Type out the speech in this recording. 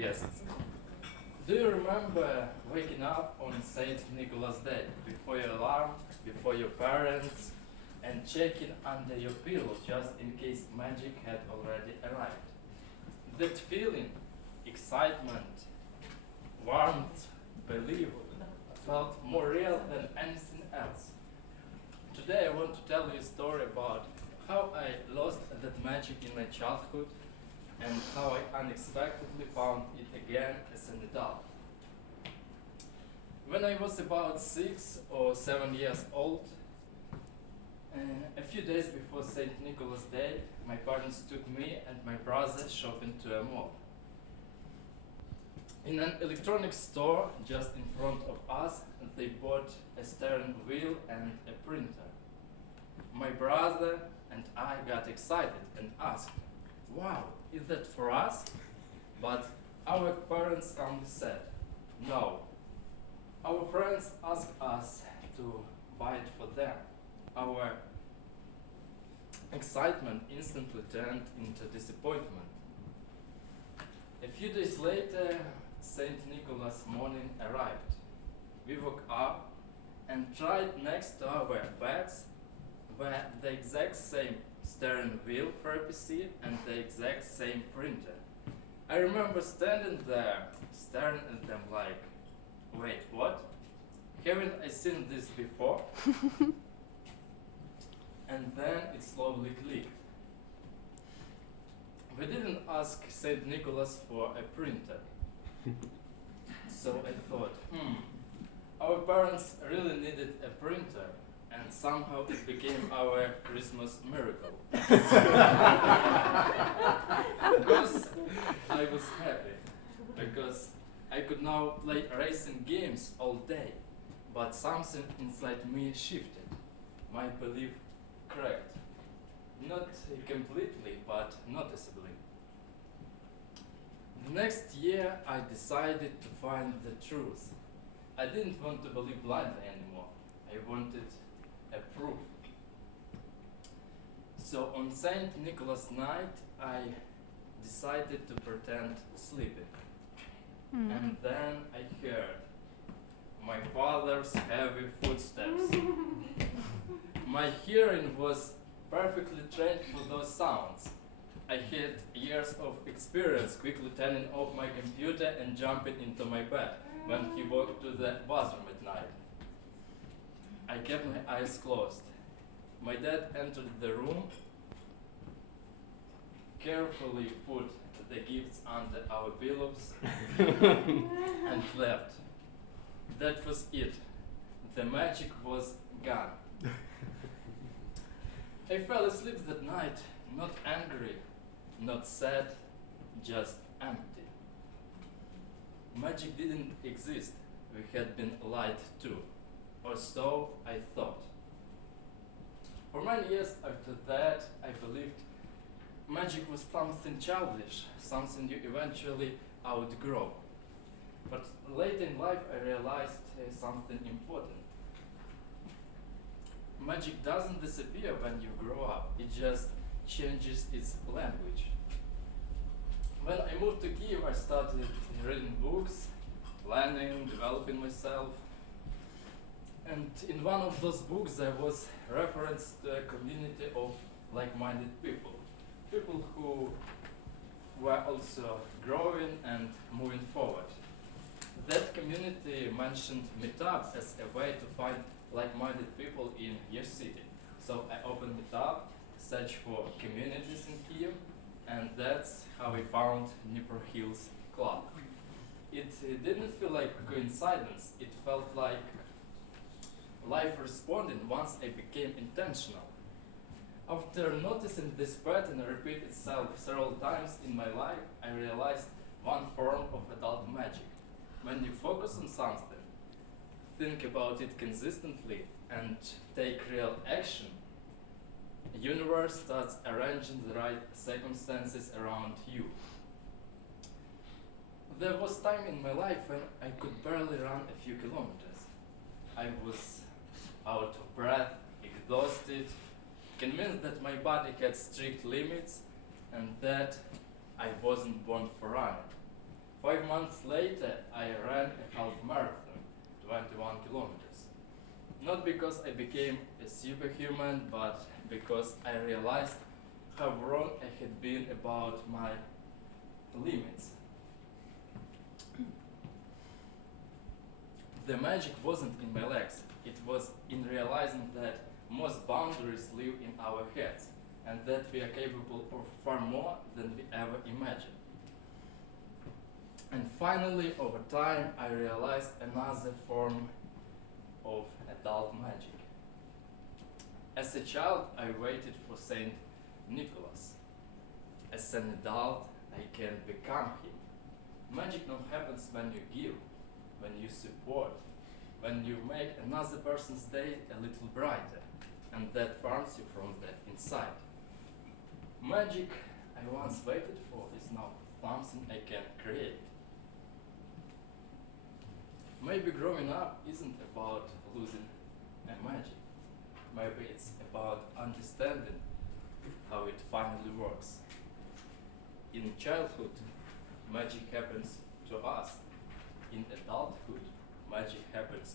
guests. Do you remember waking up on St. Nicholas Day before your alarm, before your parents, and checking under your pillow just in case magic had already arrived? That feeling, excitement, warmth, belief, felt more real than anything else. Today I want to tell you a story about how I lost that magic in my childhood and how I unexpectedly found it again as an adult. When I was about 6 or 7 years old, a few days before St. Nicholas Day, my parents took me and my brother shopping to a mall. In an electronics store just in front of us, they bought a steering wheel and a printer. My brother and I got excited and asked, "Wow, is that for us?" But our parents calmly said, "No." Our friends asked us to buy it for them. Our excitement instantly turned into disappointment. A few days later, St. Nicholas morning arrived. We woke up and right next to our beds were the exact same steering wheel for a PC and the exact same printer. I remember standing there, staring at them like, wait, what? Haven't I seen this before? And then it slowly clicked. We didn't ask St. Nicholas for a printer. So I thought, our parents really needed a printer, and somehow it became our Christmas miracle. Because I was happy, because I could now play racing games all day, but something inside me shifted. My belief cracked. Not completely, but noticeably. The next year, I decided to find the truth. I didn't want to believe blindly anymore. I wanted a proof. So on St. Nicholas night, I decided to pretend sleeping. And then I heard my father's heavy footsteps. My hearing was perfectly trained for those sounds. I had years of experience quickly turning off my computer and jumping into my bed when he walked to the bathroom at night. I kept my eyes closed. My dad entered the room, carefully put the gifts under our pillows, and left. That was it. The magic was gone. I fell asleep that night, not angry, not sad, just empty. Magic didn't exist. We had been lied to, or so I thought. For many years after that, I believed magic was something childish, something you eventually outgrow. But late in life, I realized something important. Magic doesn't disappear when you grow up, it just changes its language. When I moved to Kiev, I started reading books, learning, developing myself. And in one of those books, there was reference to a community of like-minded people. People who were also growing and moving forward. That community mentioned Meetup as a way to find like-minded people in your city. So I opened Meetup, searched for communities in Kiev, and that's how I found Dnipro Hills Club. It didn't feel like a coincidence, it felt like life responding once I became intentional. After noticing this pattern repeat itself several times in my life, I realized one form of adult magic. When you focus on something, think about it consistently, and take real action, the universe starts arranging the right circumstances around you. There was time in my life when I could barely run a few kilometers. I was out of breath, exhausted, convinced that my body had strict limits and that I wasn't born for running. 5 months later, I ran a half marathon, 21 kilometers. Not because I became a superhuman, but because I realized how wrong I had been about my limits. The magic wasn't in my legs, it was in realizing that most boundaries live in our heads, and that we are capable of far more than we ever imagined. And finally, over time, I realized another form of adult magic. As a child, I waited for Saint Nicholas. As an adult, I can become him. Magic not happens when you give, when you support, when you make another person's day a little brighter, and that warms you from the inside. Magic I once waited for is now something I can create. Maybe growing up isn't about losing a magic. Maybe it's about understanding how it finally works. In childhood, magic happens to us. In adulthood, magic happens